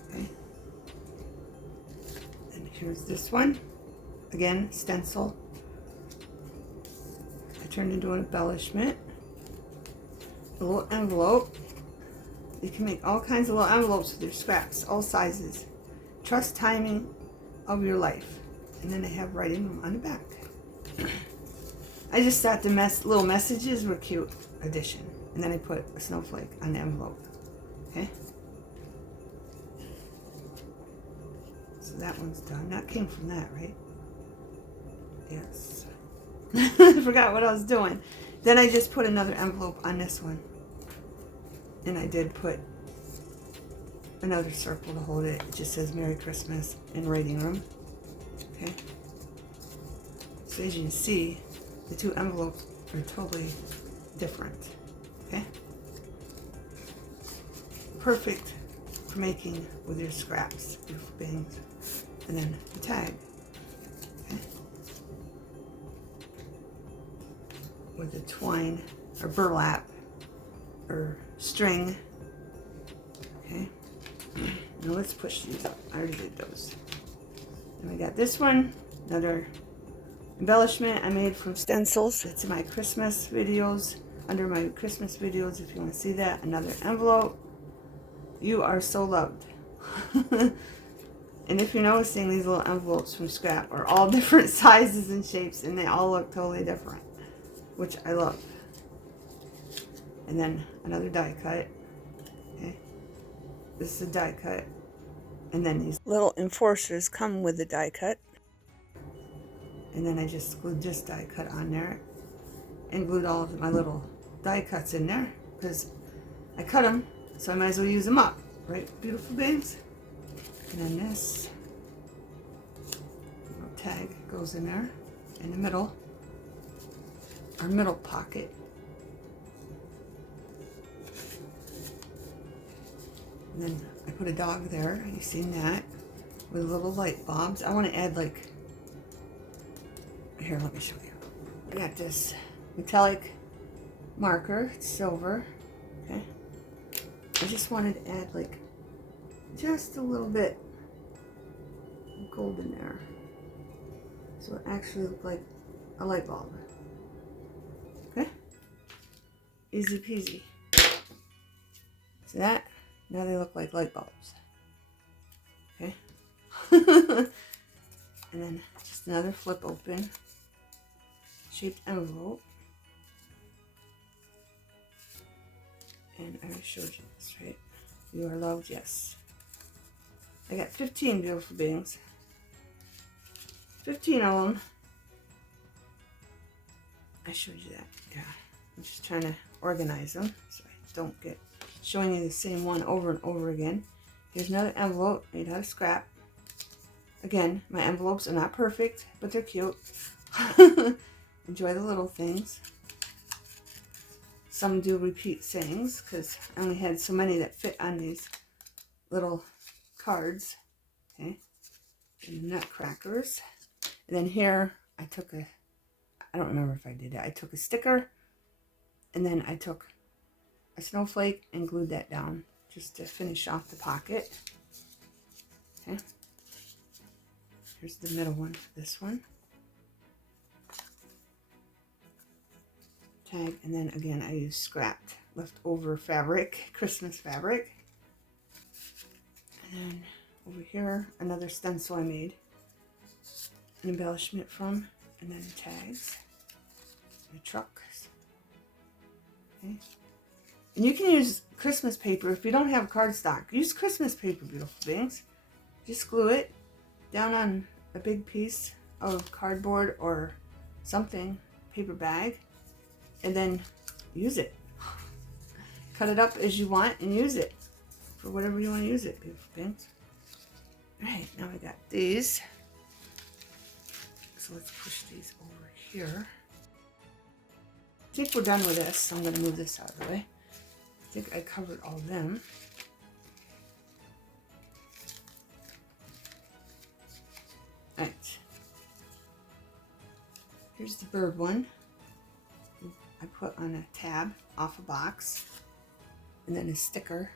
Okay. And here's this one. Again, stencil. I turned into an embellishment. A little envelope. You can make all kinds of little envelopes with your scraps, all sizes. Trust timing of your life. And then I have writing on the back. I just thought the little messages were cute addition. And then I put a snowflake on the envelope. Okay? So that one's done. That came from that, right? Yes. I forgot what I was doing. Then I just put another envelope on this one. And I did put another circle to hold it. It just says Merry Christmas in writing room. Okay. So as you can see, the two envelopes are totally different. Okay. Perfect for making with your scraps, beautiful things. And then the tag. Okay. With the twine or burlap or string. Okay. Now let's push these up. I already did those. And we got this one, another embellishment I made from stencils. It's in my Christmas videos, under my Christmas videos if you want to see that. Another envelope. You are so loved. And if you're noticing, these little envelopes from scrap are all different sizes and shapes, and they all look totally different, which I love. And then another die cut. Okay. This is a die cut. And then these little enforcers come with the die cut. And then I just glued this die cut on there and glued all of my little die cuts in there because I cut them, so I might as well use them up. Right, beautiful babes? And then this little tag goes in there in the middle, our middle pocket. And then I put a dog there, you've seen that, with little light bulbs. I want to add like, here, let me show you. I got this metallic marker, it's silver, okay? I just wanted to add like, just a little bit of gold in there. So it actually looked like a light bulb. Okay? Easy peasy. See that? Now they look like light bulbs. Okay? And then just another flip open. shaped envelope. And I already showed you this, right? You are loved, yes. I got 15 beautiful beings. 15 of them. I showed you that, yeah. I'm just trying to organize them so I don't get showing you the same one over and over again. Here's another envelope made out of scrap. Again, my envelopes are not perfect, but they're cute. Enjoy the little things. Some do repeat sayings because I only had so many that fit on these little cards. Okay, and nutcrackers. And then here I took a, I don't remember if I did it. I took a sticker and then I took a snowflake and glued that down just to finish off the pocket. Okay. Here's the middle one for this one. Tag, and then again I used scrapped leftover fabric, Christmas fabric. And then over here, another stencil I made an embellishment from, and then tags, the trucks. Okay. And you can use Christmas paper if you don't have cardstock. Use Christmas paper, beautiful beings. Just glue it down on a big piece of cardboard or something, paper bag, and then use it. Cut it up as you want and use it for whatever you want to use it, beautiful beings. Alright, now I got these. So let's push these over here. I think we're done with this, so I'm going to move this out of the way. I think I covered all of them. Alright. Here's the bird one. I put on a tab off a box. And then a sticker.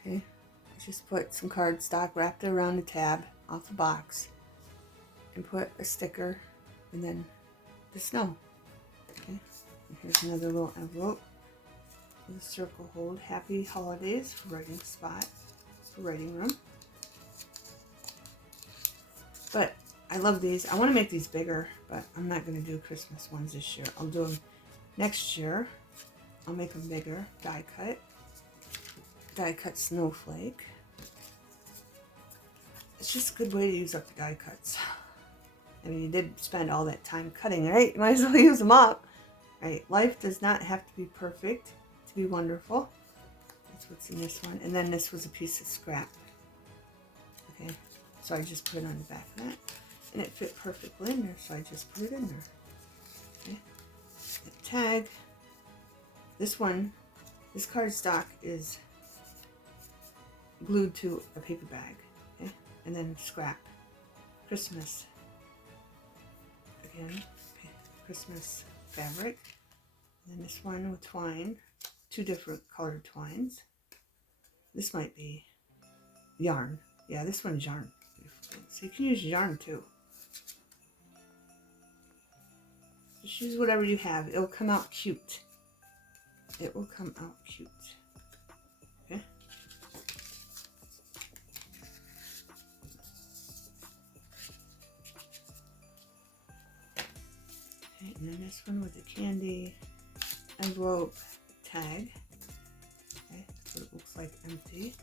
Okay. I just put some cardstock, wrapped it around the tab off the box. And put a sticker. And then the snow. Okay. And here's another little envelope. With a circle hold. Happy holidays for writing spot. For writing room. But I love these. I want to make these bigger, but I'm not going to do Christmas ones this year. I'll do them next year. I'll make them bigger. Die cut. Die cut snowflake. It's just a good way to use up the die cuts. I mean, you did spend all that time cutting, right? You might as well use them up. Right? Life does not have to be perfect to be wonderful. That's what's in this one. And then this was a piece of scrap. Okay. So I just put it on the back of that. And it fit perfectly in there, so I just put it in there. Okay. And tag. This one, this cardstock is glued to a paper bag. Okay. And then scrap. Christmas. Again, Christmas fabric. And then this one with twine. 2 different colored twines. This might be yarn. Yeah, this one's yarn. So you can use yarn too. Just use whatever you have. It'll come out cute. It will come out cute. Okay. Okay, and then this one with the candy envelope tag. Okay, that's what it looks like empty.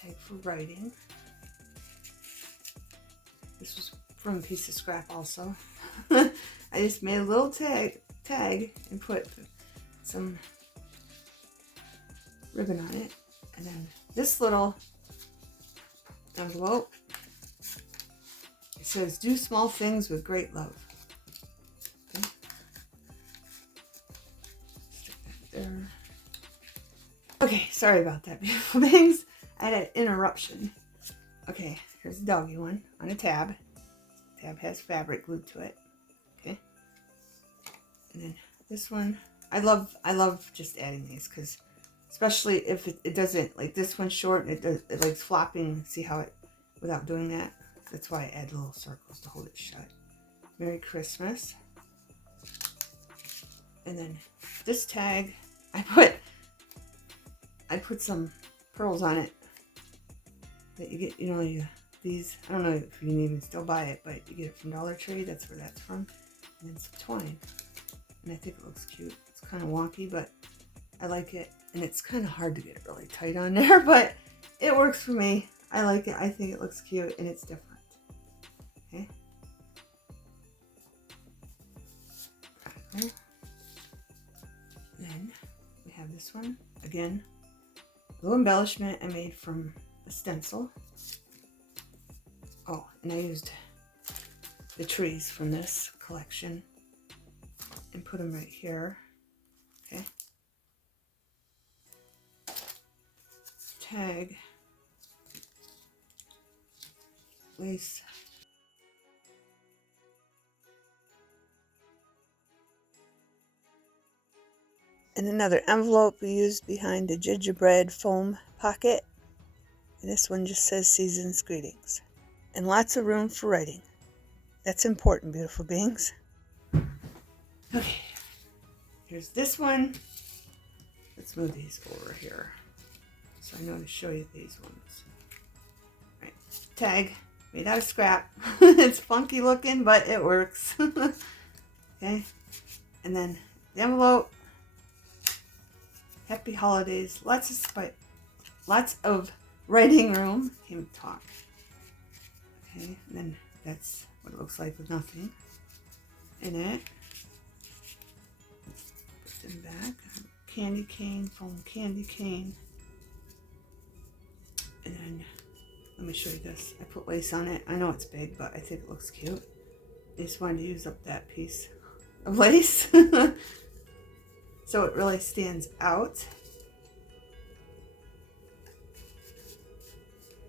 Tag for writing. This was from a piece of scrap also. I just made a little tag and put some ribbon on it. And then this little envelope, it says, do small things with great love. Okay. Stick that there. Okay, sorry about that, beautiful things. I had an interruption. Okay, here's the doggy one on a tab. Tab has fabric glued to it. Okay. And then this one, I love just adding these because especially if it doesn't, like this one's short and it likes flopping. See how it, without doing that? That's why I add little circles to hold it shut. Merry Christmas. And then this tag, I put some pearls on it that you get, you know, you these. I don't know if you can even still buy it, but you get it from Dollar Tree. That's where that's from. And then some twine. And I think it looks cute. It's kind of wonky, but I like it. And it's kind of hard to get it really tight on there, but it works for me. I like it. I think it looks cute and it's different. Okay. Then we have this one. Again, a little embellishment I made from a stencil. Oh, and I used the trees from this collection and put them right here. Okay. Tag. Lace. And another envelope we used behind a gingerbread foam pocket. And this one just says Season's Greetings. And lots of room for writing. That's important, beautiful beings. Okay. Here's this one. Let's move these over here so I know to show you these ones. All right. Tag. Made out of scrap. It's funky looking, but it works. Okay. And then the envelope. Happy holidays. Lots of writing room. Can't even talk. Okay. And then that's what it looks like with nothing in it. Put them back. Candy cane, foam candy cane. And then let me show you this. I put lace on it. I know it's big, but I think it looks cute. I just wanted to use up that piece of lace so it really stands out.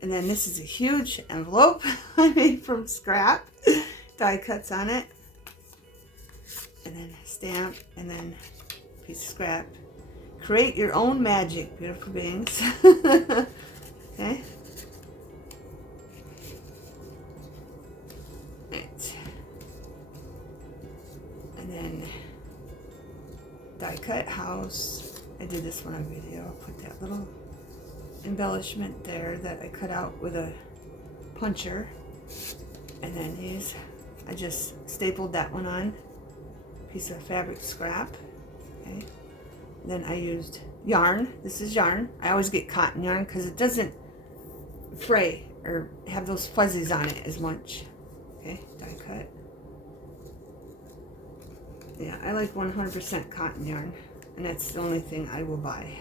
And then this is a huge envelope I made from scrap. Die cuts on it. And then stamp, and then piece of scrap. Create your own magic, beautiful beings. Okay. Right. And then die cut house. I did this one on video. I'll put that little embellishment there that I cut out with a puncher. And then these, I just stapled that one on. Piece of fabric scrap. Okay. And then I used yarn. This is yarn. I always get cotton yarn because it doesn't fray or have those fuzzies on it as much. Okay, die cut. Yeah, I like 100% cotton yarn, and that's the only thing I will buy.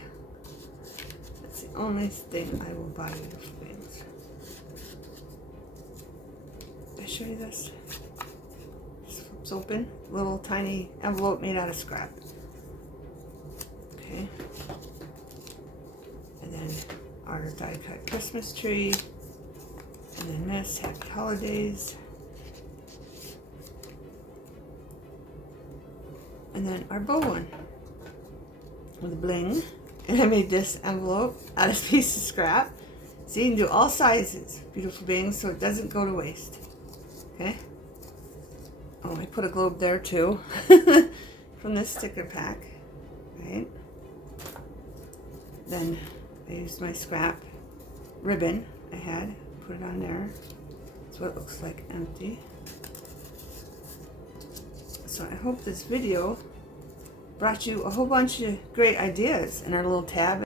That's the only thing I will buy with things. Did I show you this? This flips open. Little tiny envelope made out of scrap. Okay. And then our die cut Christmas tree. And then this, happy holidays. And then our bow one with a bling. And I made this envelope out of a piece of scrap. So you can do all sizes, beautiful beings, so it doesn't go to waste. Okay. Oh, I put a globe there too from this sticker pack. Right. Then I used my scrap ribbon I had, put it on there. That's what it looks like empty. So I hope this video brought you a whole bunch of great ideas in our little tab.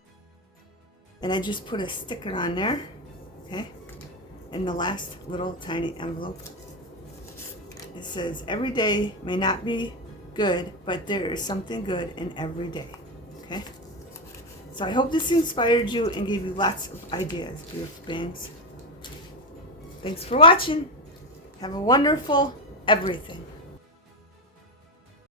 And I just put a sticker on there, okay? In the last little tiny envelope. It says, every day may not be good, but there is something good in every day, okay? So I hope this inspired you and gave you lots of ideas, beautiful beings. Thanks for watching. Have a wonderful everything.